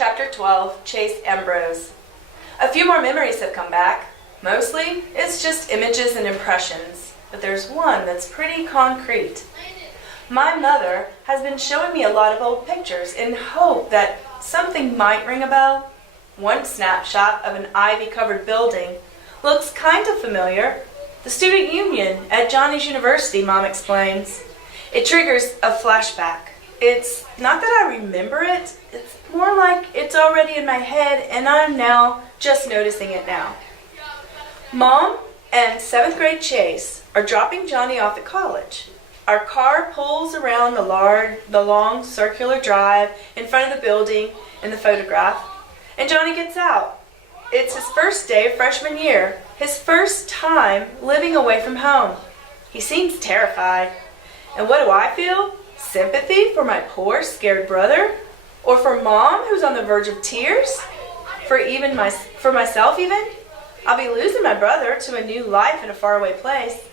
Chapter 12, Chase Ambrose. A few more memories have come back. Mostly, it's just images and impressions, but there's one that's pretty concrete. My mother has been showing me a lot of old pictures in hope that something might ring a bell. One snapshot of an ivy-covered building looks kind of familiar. The student union at Johnny's University, Mom explains. It triggers a flashback. It's not that I remember it, it's more like it's already in my head and I'm now just noticing it now. Mom and 7th grade Chase are dropping Johnny off at college. Our car pulls around the long circular drive in front of the building in the photograph, and Johnny gets out. It's his first day of freshman year, his first time living away from home. He seems terrified. And what do I feel? Sympathy for my poor, scared brother? Or for Mom, who's on the verge of tears? For myself even? I'll be losing my brother to a new life in a faraway place.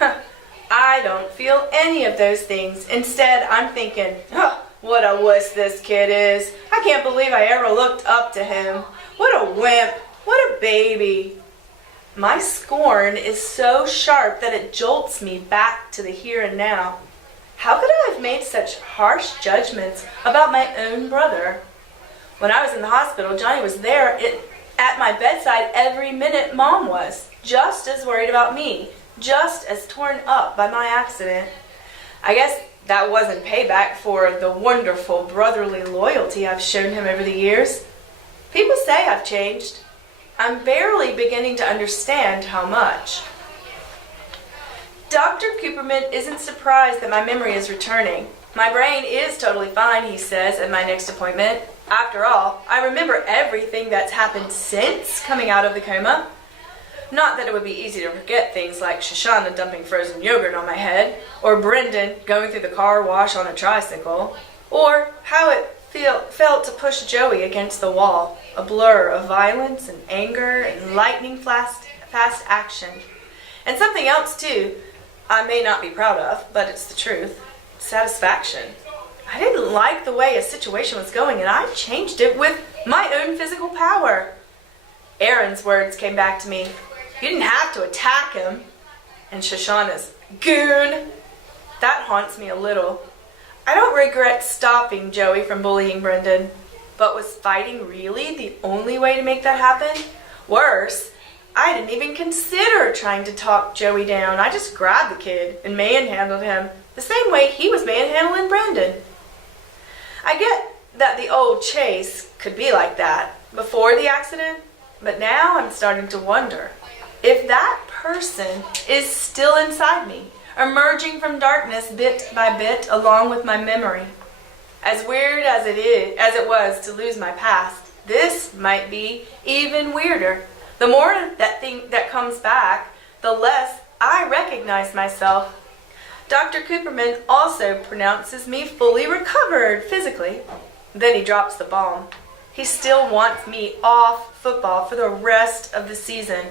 I don't feel any of those things. Instead, I'm thinking, what a wuss this kid is. I can't believe I ever looked up to him. What a wimp. What a baby. My scorn is so sharp that it jolts me back to the here and now. How could I have made such harsh judgments about my own brother? When I was in the hospital, Johnny was there at my bedside every minute Mom was, just as worried about me, just as torn up by my accident. I guess that wasn't payback for the wonderful brotherly loyalty I've shown him over the years. People say I've changed. I'm barely beginning to understand how much. Dr. Cooperman isn't surprised that my memory is returning. My brain is totally fine, he says, at my next appointment. After all, I remember everything that's happened since coming out of the coma. Not that it would be easy to forget things like Shoshana dumping frozen yogurt on my head, or Brendan going through the car wash on a tricycle, or how it felt to push Joey against the wall, a blur of violence and anger and lightning fast action. And something else, too, I may not be proud of, but it's the truth. Satisfaction. I didn't like the way a situation was going, and I changed it with my own physical power. Aaron's words came back to me. You didn't have to attack him. And Shoshana's, goon. That haunts me a little. I don't regret stopping Joey from bullying Brendan, but was fighting really the only way to make that happen? Worse, I didn't even consider trying to talk Joey down. I just grabbed the kid and manhandled him the same way he was manhandling Brendan. I get that the old Chase could be like that before the accident, but now I'm starting to wonder if that person is still inside me, emerging from darkness bit by bit along with my memory. As weird as it was to lose my past, this might be even weirder. The more that comes back, the less I recognize myself. Dr. Cooperman also pronounces me fully recovered physically. Then he drops the bomb. He still wants me off football for the rest of the season.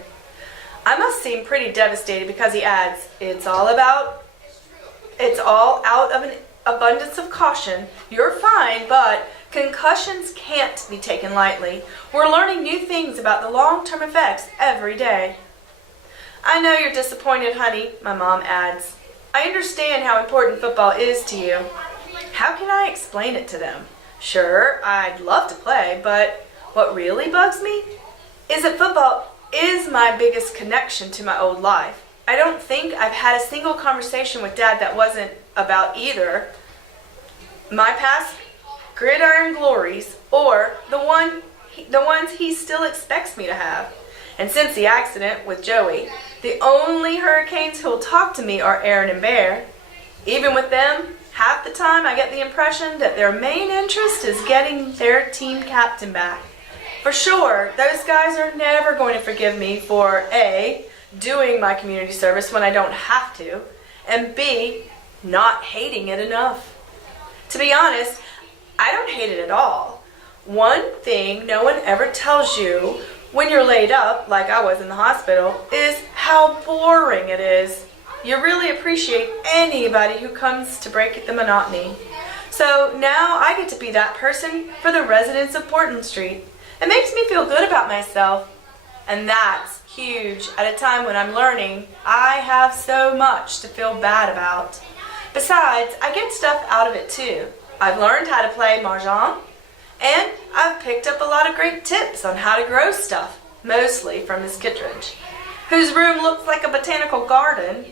I must seem pretty devastated because he adds, it's all out of an abundance of caution. You're fine, but concussions can't be taken lightly. We're learning new things about the long-term effects every day. I know you're disappointed, honey, my mom adds. I understand how important football is to you. How can I explain it to them? Sure, I'd love to play, but what really bugs me is that football is my biggest connection to my old life. I don't think I've had a single conversation with Dad that wasn't about either my past gridiron glories or the ones he still expects me to have. And since the accident with Joey, the only Hurricanes who'll talk to me are Aaron and Bear. Even with them, half the time I get the impression that their main interest is getting their team captain back. For sure, those guys are never going to forgive me for A, doing my community service when I don't have to, and B, not hating it enough. To be honest, I don't hate it at all. One thing no one ever tells you when you're laid up, like I was in the hospital, is how boring it is. You really appreciate anybody who comes to break the monotony. So now I get to be that person for the residents of Portland Street. It makes me feel good about myself. And that's huge at a time when I'm learning I have so much to feel bad about. Besides, I get stuff out of it too. I've learned how to play mahjong, and I've picked up a lot of great tips on how to grow stuff, mostly from Miss Kittredge, whose room looks like a botanical garden.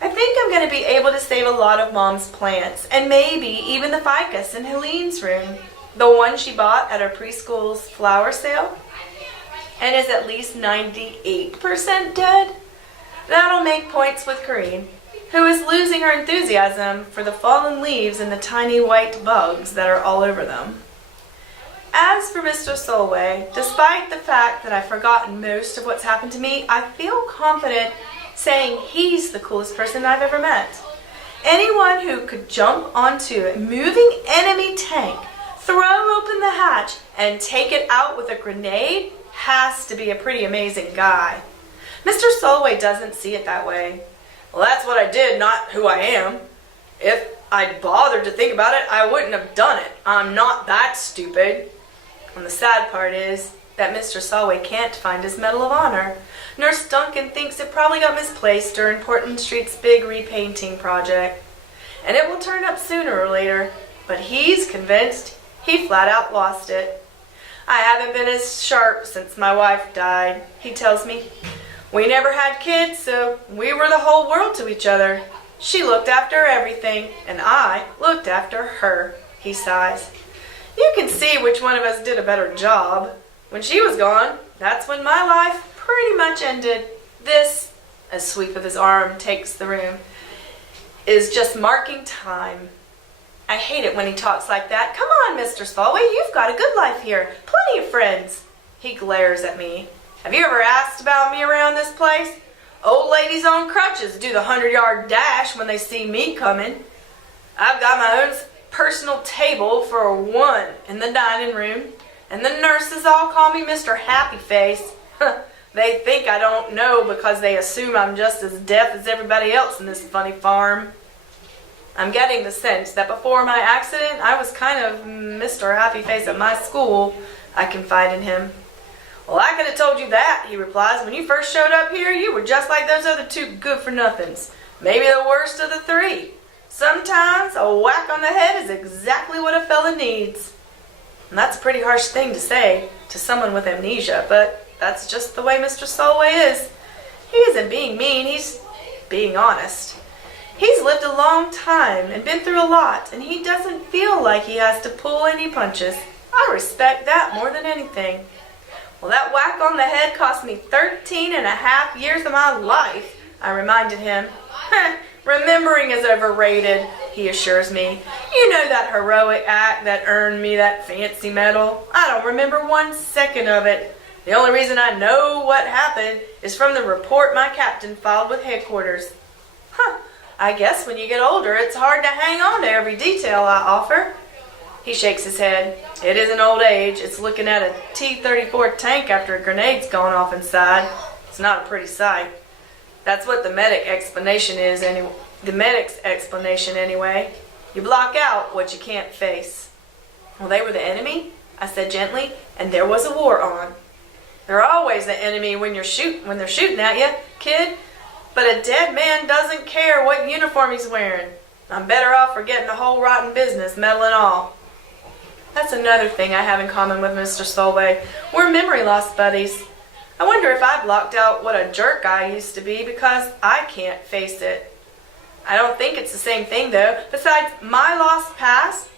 I think I'm going to be able to save a lot of Mom's plants, and maybe even the ficus in Helene's room, the one she bought at her preschool's flower sale, and is at least 98% dead. That'll make points with Corrine, who is losing her enthusiasm for the fallen leaves and the tiny white bugs that are all over them. As for Mr. Solway, despite the fact that I've forgotten most of what's happened to me, I feel confident saying he's the coolest person I've ever met. Anyone who could jump onto a moving enemy tank, throw open the hatch, and take it out with a grenade has to be a pretty amazing guy. Mr. Solway doesn't see it that way. Well, that's what I did, not who I am. If I'd bothered to think about it, I wouldn't have done it. I'm not that stupid. And the sad part is that Mr. Solway can't find his Medal of Honor. Nurse Duncan thinks it probably got misplaced during Portland Street's big repainting project. And it will turn up sooner or later, but he's convinced he flat out lost it. I haven't been as sharp since my wife died, he tells me. We never had kids, so we were the whole world to each other. She looked after everything, and I looked after her, he sighs. You can see which one of us did a better job. When she was gone, that's when my life pretty much ended. This, a sweep of his arm takes the room, is just marking time. I hate it when he talks like that. Come on, Mr. Solway, you've got a good life here. Plenty of friends. He glares at me. Have you ever asked about me around this place? Old ladies on crutches do the 100-yard dash when they see me coming. I've got my own personal table for one in the dining room, and the nurses all call me Mr. Happy Face. They think I don't know because they assume I'm just as deaf as everybody else in this funny farm. I'm getting the sense that before my accident, I was kind of Mr. Happy Face at my school, I confide in him. Well, I could have told you that, he replies. When you first showed up here, you were just like those other two good-for-nothings. Maybe the worst of the three. Sometimes a whack on the head is exactly what a fella needs. And that's a pretty harsh thing to say to someone with amnesia, but that's just the way Mr. Solway is. He isn't being mean, he's being honest. He's lived a long time and been through a lot, and he doesn't feel like he has to pull any punches. I respect that more than anything. Well, that whack on the head cost me 13 and a half years of my life, I reminded him. Remembering is overrated, he assures me. You know that heroic act that earned me that fancy medal? I don't remember 1 second of it. The only reason I know what happened is from the report my captain filed with headquarters. I guess when you get older, it's hard to hang on to every detail I offer. He shakes his head. It isn't old age. It's looking at a T-34 tank after a grenade's gone off inside. It's not a pretty sight. That's what the medic's explanation anyway. You block out what you can't face. Well, they were the enemy, I said gently, and there was a war on. They're always the enemy when they're shooting at you, kid. But a dead man doesn't care what uniform he's wearing. I'm better off forgetting the whole rotten business, medal and all. That's another thing I have in common with Mr. Solway. We're memory loss buddies. I wonder if I blocked out what a jerk I used to be because I can't face it. I don't think it's the same thing, though. Besides, my lost past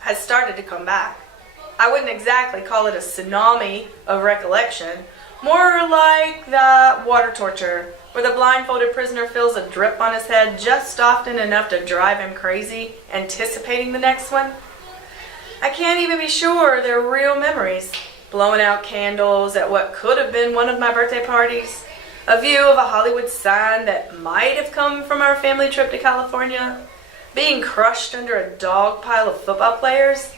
has started to come back. I wouldn't exactly call it a tsunami of recollection. More like the water torture, where the blindfolded prisoner feels a drip on his head just often enough to drive him crazy, anticipating the next one. I can't even be sure they're real memories. Blowing out candles at what could have been one of my birthday parties. A view of a Hollywood sign that might have come from our family trip to California. Being crushed under a dog pile of football players.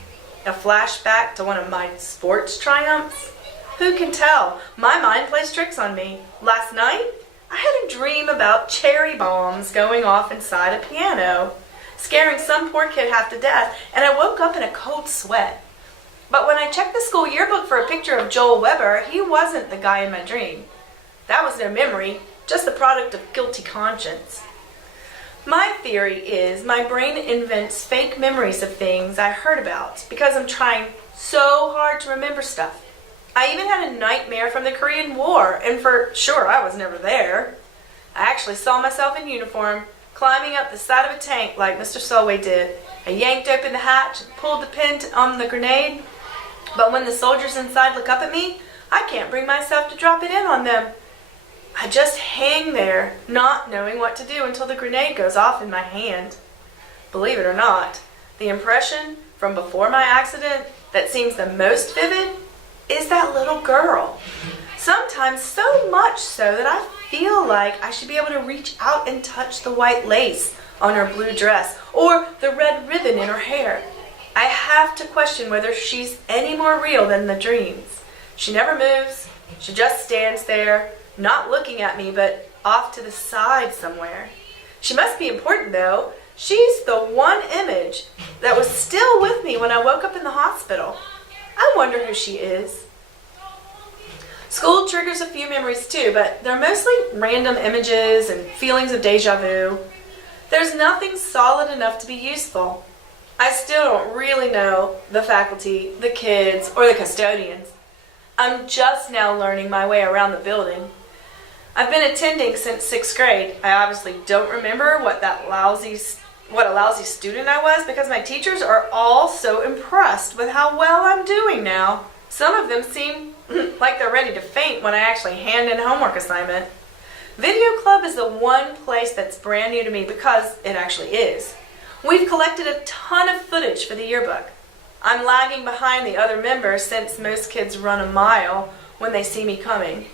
A flashback to one of my sports triumphs. Who can tell? My mind plays tricks on me. Last night, I had a dream about cherry bombs going off inside a piano. scaring some poor kid half to death, and I woke up in a cold sweat. But when I checked the school yearbook for a picture of Joel Weber, he wasn't the guy in my dream. That was no memory, just the product of guilty conscience. My theory is my brain invents fake memories of things I heard about because I'm trying so hard to remember stuff. I even had a nightmare from the Korean War, and for sure I was never there. I actually saw myself in uniform, climbing up the side of a tank like Mr. Solway did. I yanked open the hatch and pulled the pin on the grenade. But when the soldiers inside look up at me, I can't bring myself to drop it in on them. I just hang there, not knowing what to do until the grenade goes off in my hand. Believe it or not, the impression from before my accident that seems the most vivid is that little girl. Sometimes so much so that I feel like I should be able to reach out and touch the white lace on her blue dress or the red ribbon in her hair. I have to question whether she's any more real than the dreams. She never moves. She just stands there, not looking at me, but off to the side somewhere. She must be important, though. She's the one image that was still with me when I woke up in the hospital. I wonder who she is. School triggers a few memories too, but they're mostly random images and feelings of deja vu. There's nothing solid enough to be useful. I still don't really know the faculty, the kids, or the custodians. I'm just now learning my way around the building. I've been attending since 6th grade. I obviously don't remember what a lousy student I was because my teachers are all so impressed with how well I'm doing now. Some of them seem like they're ready to faint when I actually hand in homework assignment. Video Club is the one place that's brand new to me because it actually is. We've collected a ton of footage for the yearbook. I'm lagging behind the other members since most kids run a mile when they see me coming.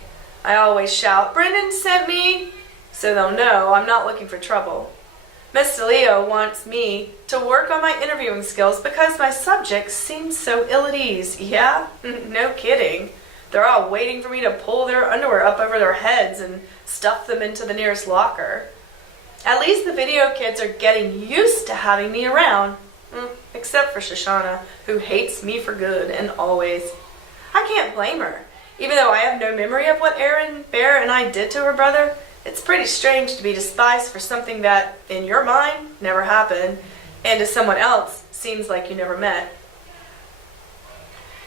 I always shout, "Brendan sent me," so they'll know I'm not looking for trouble. Miss DeLeo wants me to work on my interviewing skills because my subjects seem so ill at ease. Yeah, no kidding. They're all waiting for me to pull their underwear up over their heads and stuff them into the nearest locker. At least the video kids are getting used to having me around. Except for Shoshana, who hates me for good and always. I can't blame her. Even though I have no memory of what Aaron Bear and I did to her brother, it's pretty strange to be despised for something that, in your mind, never happened, and to someone else seems like you never met.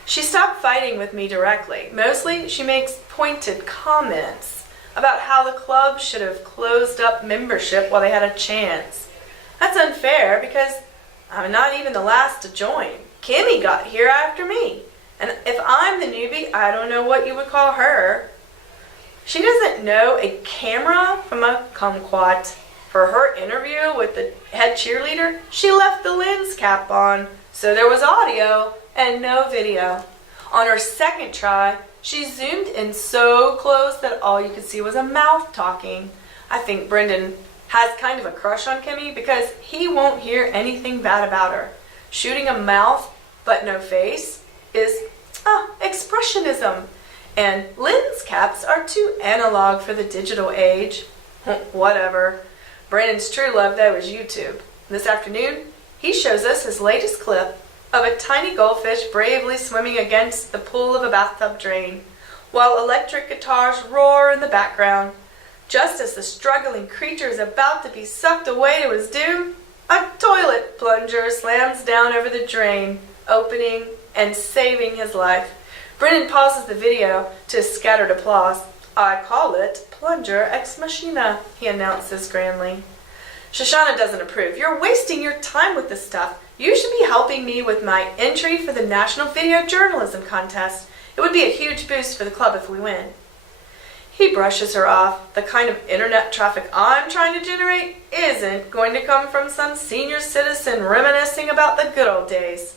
She stopped fighting with me directly. Mostly, she makes pointed comments about how the club should have closed up membership while they had a chance. That's unfair because I'm not even the last to join. Kimmy got here after me. And if I'm the newbie, I don't know what you would call her. She doesn't know a camera from a kumquat. For her interview with the head cheerleader, she left the lens cap on, so there was audio and no video. On her second try, she zoomed in so close that all you could see was a mouth talking. I think Brendan has kind of a crush on Kimmy because he won't hear anything bad about her. Shooting a mouth but no face is expressionism. And lens caps are too analog for the digital age. Whatever. Brandon's true love, though, is YouTube. This afternoon, he shows us his latest clip of a tiny goldfish bravely swimming against the pool of a bathtub drain, while electric guitars roar in the background. Just as the struggling creature is about to be sucked away to his doom, a toilet plunger slams down over the drain, opening and saving his life. Brendan pauses the video to scattered applause. "I call it Plunger Ex Machina," he announces grandly. Shoshana doesn't approve. "You're wasting your time with this stuff. You should be helping me with my entry for the National Video Journalism Contest. It would be a huge boost for the club if we win." He brushes her off. The kind of internet traffic I'm trying to generate isn't going to come from some senior citizen reminiscing about the good old days.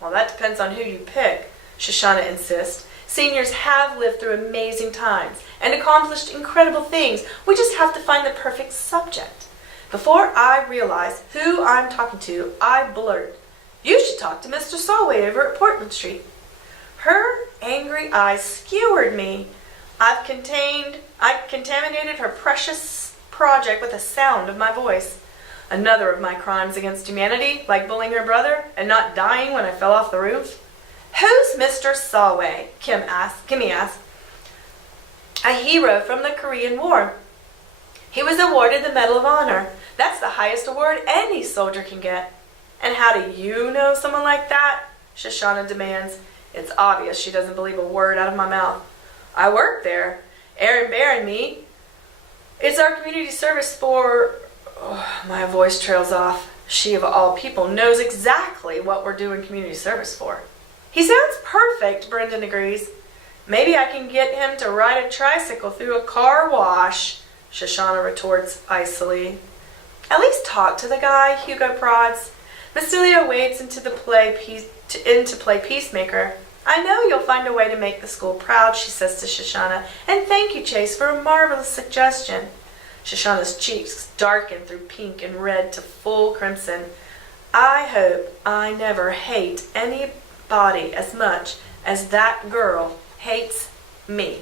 Well, that depends on who you pick, Shoshana insists. Seniors have lived through amazing times and accomplished incredible things. We just have to find the perfect subject. Before I realize who I'm talking to, I blurt, "You should talk to Mr. Solway over at Portman Street." Her angry eyes skewered me. I contaminated her precious project with the sound of my voice. Another of my crimes against humanity, like bullying her brother and not dying when I fell off the roof. Who's Mr. Solway? Kimmy asked. A hero from the Korean War. He was awarded the Medal of Honor. That's the highest award any soldier can get. And how do you know someone like that? Shoshana demands. It's obvious she doesn't believe a word out of my mouth. I work there. Aaron Bear and me. It's our community service for... Oh, my voice trails off. She, of all people, knows exactly what we're doing community service for. He sounds perfect, Brendan agrees. Maybe I can get him to ride a tricycle through a car wash, Shoshana retorts icily. At least talk to the guy, Hugo prods. Basilio wades into play peacemaker. I know you'll find a way to make the school proud, she says to Shoshana, and thank you, Chase, for a marvelous suggestion. Shoshana's cheeks darken through pink and red to full crimson. I hope I never hate anybody as much as that girl hates me.